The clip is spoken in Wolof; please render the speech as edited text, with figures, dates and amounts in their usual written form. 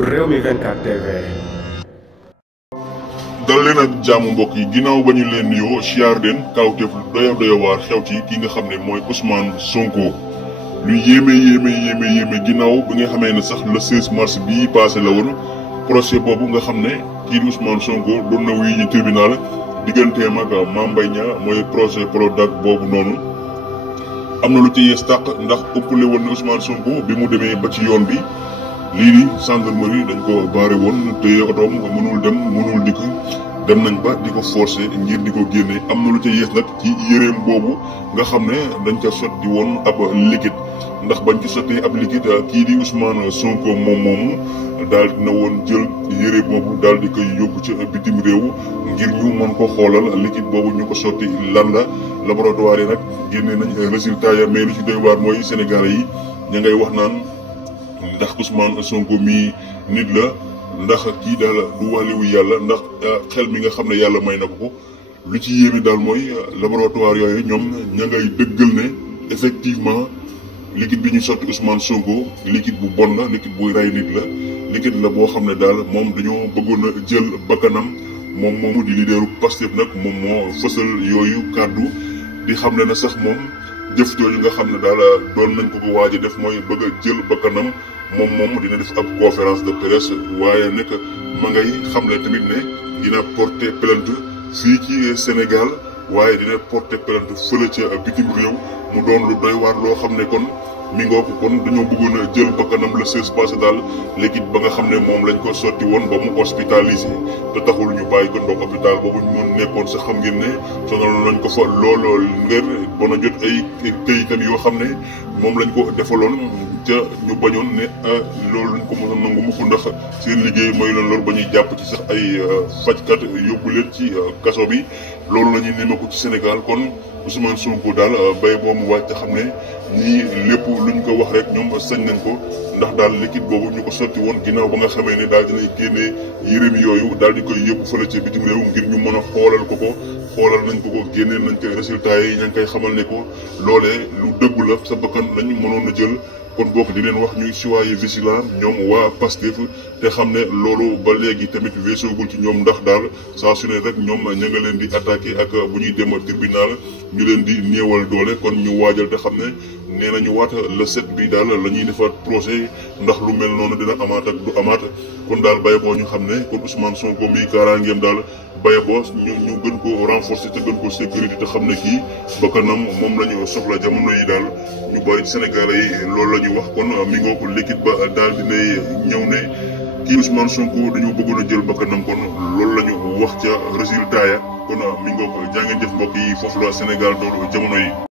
Rewmi 24 TV. dal leen ak jàmm mbokk yi ginnaaw ba ñu leen nuyoo siyaar den kawteef lu doyo waar xew ci ki nga xam ne mooy Ousmane Sonko lu yéeme ginnaaw bi nga xamee ne sax le 16 mars bii passé la woon procès boobu nga xam ne kii di Ousmane Sonko doon na wuyu ji tribunal digganteem ak Mame Mbaye Niang mooy procès Prodac boobu noonu am na lu ci yees tàq ndax ëppale woon ne Ousmane Sonko bi mu demee ba ci yoon bi lii di gendarmerie dañ ko baare woon te otoom mënul dem mënul dikk dem nañ ba di ko forcer ngir di ko génne am na lu ca yees nag ci yéreem boobu nga xam ne dañ ca sotti woon ab liquide ndax bañ ci sottee ab liquide kii di Ousmane Sonko moomu daal dina woon jël yére boobu daal di koy yóbbu ca bitim réew ngir ñu mën ko xoolal liquide boobu ñu ko sotti lan la laboratoire yi nag génne nañ résultat ya mais lu ci doy waar mooy Sénégalais yi ña ngay wax naan ndax Ousmane Sonko mii nit la ndax kii daal du wàlliwu yàlla ndax xel mi nga xam ne yàlla may na ko lu ci yéeme daal mooy laboratoire yooyu ñoom ña ngay dëggal ne effectivement liquide bi ñu sotti Ousmane Sonko liquide bu bon la liquide buy rey nit la liquide la boo xam ne daal moom dañoo bëggoon a jël bakkanam moom moomu di leaderu Pastef nag moom moo fësal yooyu kàddu di xam ne na sax moom jëf jooju nga xam ne daal doon nañ ko ko waaj a def mooy bëgg a jël bakkanam moom dina def ab conférence de presse waaye nekk ma ngay xam ne tamit ne dina porter plainte fii ci Sénégal waaye dina porter plainte fële ca bitim réew mu doon lu doy waar loo xam ne kon mi ngoo ko kon dañoo bëggoon a jël bakkanam le 16 passé daal l'équipe ba nga xam ne moom lañ ko sotti woon ba mu hospitalisé te taxul ñu bàyyi ko ndox hôpital boobu ñu nekkoon sax xam ngeen ne sonal nañ ko fa lool ngir bon a jot ay këyitam yoo xam ne moom lañ ko defaloon ca ñu bañoon ne loolu lañ ko mën a nangu mukk ndax seen liggéey mooy loolu ba ñuy jàpp ci sax ay fajkat yóbbu leen ci kaso bi loolu la ñuy nemmeeku ci Sénégal kon Ousmane Sonko daal bay boo mu wàcc xam ne ñii lépp luñ ko wax rek ñoom sañ nañ ko ndax daal liquide boobu ñu ko sotti woon ginnaaw ba nga xamee ne daal dinay génnee yéreem yooyu daal di koy yóbbu fële ca bitim réew ngir ñu mën a xoolal ko xoolal nañ ko génnee nañ ko résultat yi ña ngi koy xamal ne ko loolee lu dëggu la sa bakkan lañ mënoon a jël kon bokk di leen wax ñuy citoyen vigilant ñoom waa Pastef te xam ne loolu ba léegi tamit weesoogul ci ñoom ndax daal saa su ne rek ñoom ña nga leen di attaqué ak bu ñuy dem tribunal ñu leen di néewal doole kon ñu waajal te xam ne nee nañu waat le 7 bi daal la ñuy defaat procès ndax lu mel noonu dina amaat ak du amaat kon daal baye boo ñu xam ne kon Ousmane Sonko mi kaaraangeem daal baye boo ñu gën ko renforcer te gën ko sécurité te xam ne kii bakkanam moom la ñu soxla jamono yi daal ñu bari Sénégalais yi loolu la ñu wax kon mi ngoo ko l'équipe ba daal dinay ñëw ne kii Ousmane Sonko dañoo bëggoon a jël bakkanam kon loolu la ñu wax ca résultat ya kon mi ngoo ko jaa ngeen jëf mbokk yi foofu la Sénégal doolu jamono yi